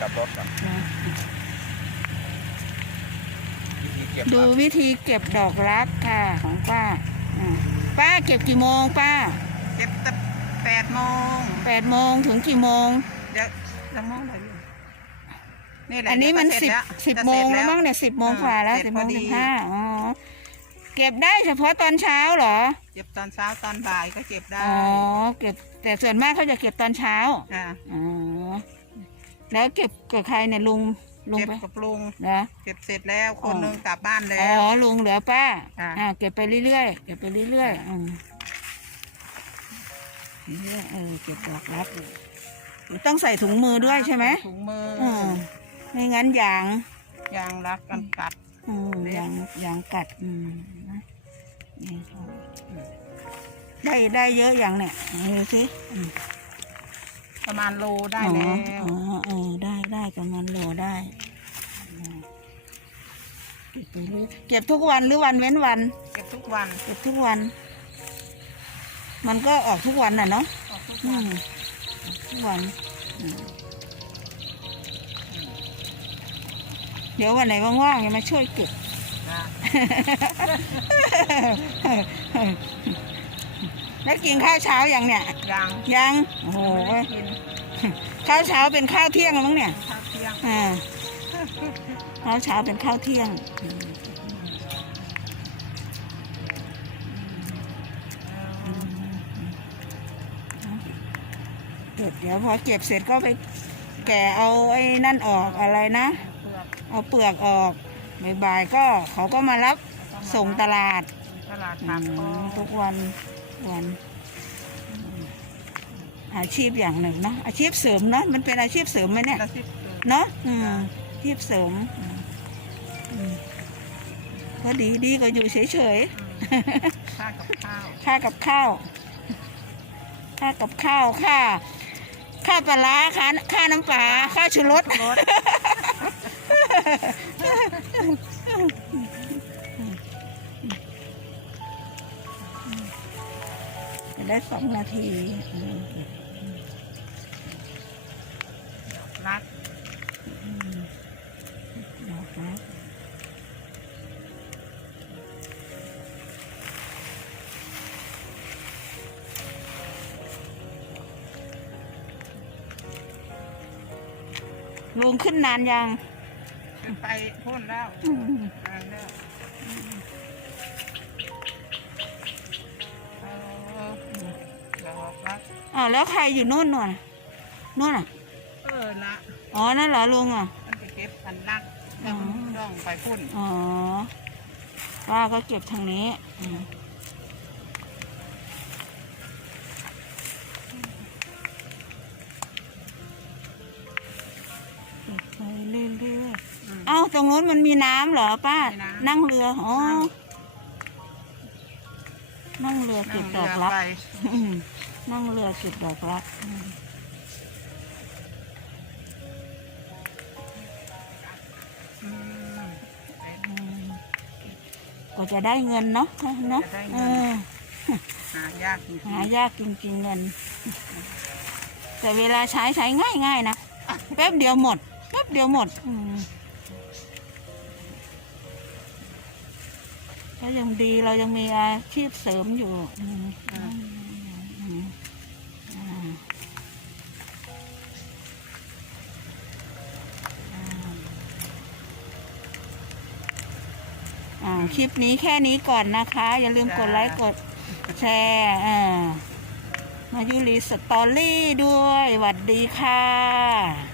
กลับรถก่อนนะวิธีเก็บดูวิธีเก็บดอกรักค่ะของป้าอ่าป้าเก็บกี่โมงป้าเก็บแต่แปดโมงแปดโมงถึงกี่โมง เดี๋ยวจะมองอะไรอยู่นี่แหละอันนี้มันเดี๋สิยวบก็เร็จสิบโมงแล้วจะมั้งเนี่ยสิบโมงอ่ากว่าแล้วเสร็สิจบโมงพอดีสิบห้าอ๋อเก็บได้เฉพาะตอนเช้าเหรอ เก็บตอนเช้าตอนบ่ายก็เก็บได้อ๋อเก็บแต่ส่วนมากเขาจะเก็บตอนเช้าค่ะอ๋อ แล้วเก็บกับใครเนี่ยลุงลุงเก็บไปกับลุงเหรอเก็บเสร็จแล้วคนอ๋อหนึงกลับบ้านอ๋แล้วอลุงเหลือป้าค่ะ อ่าเก็บไปเรื่อยๆเก็บไปเรื่อยๆอืมเรื่อยๆเออเก็บดอกรักเลยต้องใส่ถุงมือด้วยใช่ไหมถุงมืออืมไม่งั้นยาง ยางรักกันกัด อืมยางยางกัดอืมนะนี่ค่ะได้ได้เยอะอย่างเนี่ยเอาดูสิอืม ประมาณโลได้อ๋อแล้วอ๋อเออได้ได้ประมาณโลได้อืมเก็บไปเรื่อยเก็บทุกวันหรือวันเว้นวัน เก็บทุกวันเก็บทุกวัน มันก็ออกทุกวันน่ะเนาะออกทุกอืวันมออกทุกวันอืมเดี๋ยววันไหนว่างๆจะมาช่วยเก็บ นะแล้วกินข้าวเช้าอย่างเนี่ยยางยังโอ้โหไม่ได้กิน ข้าวเช้าเป็นข้าวเที่ยงแล้วมั้งเนี่ยข้าวเที่ยงอ่าข้าวเช้าเป็นข้าวเที่ยงอืมเก็บเดี๋ยวพอเก็บเสร็จก็ไปแกะเอาไอ้นั่นออกอะไรนะเปลือกเอาเปลือกออกบ่ายๆก็เขาก็มารับส่งตลาดตลาดอืปากคลอมงทุกวันทุกวันอืม อาชีพอย่างหนึ่งเนาะอาชีพเสริมเนาะมันเป็นอาชีพเสริมไหมเนี่ยแล้วสิบเปลือกเนาะอืมอาชีพเสริมอืมอืมก็ดีดีก็อยู่เฉยอืมค่ากับข้าวๆค่ากับข้าวค่ากับข้าวค่าค่าปลาร้าค่าค่าน้ำปลาค่าชูรส รถจะได้สองนาทีอืม รัก อืม ดอกรักลุงขึ้นนานยังขึ้นไปพ่นแล้วอืมนานแล้วเออดอกรักอ้าวแล้วใครอยู่นู่นนู่นน่ะนู่นอะ เออละอ๋อ นั่นเหรอลุงอะมันไปเก็บอันรัก แล้วมันต้องไปพ่นอ๋อป้าก็เก็บทางนี้อืมเก็บไปเรื่อยๆอืมเอ้า ตรงนู้นมันมีน้ำเหรอป้า มีน้ำนั่งเรือ อ๋อ นั่ง นั่งเรือนั่เก็งบดเรืออกรักไปอืมนั่งเรือเก็บดอกรักอืม ก็จะได้เงินเนาะเนาะจะได้เอเงินอหายากจริงหายากจริงๆเงิน แต่เวลาใช้ใช้ง่ายๆนะแป๊บเดียวหมดแป๊บเดียวหมดอืมก็ยังดีเรายังมีอาชีพเสริมอยู่ อ่าคลิปนี้แค่นี้ก่อนนะคะ อย่าลืมกดไลค์กดแชร์อ่ามายุรีสตอรี่ด้วยหวัดดีค่ะ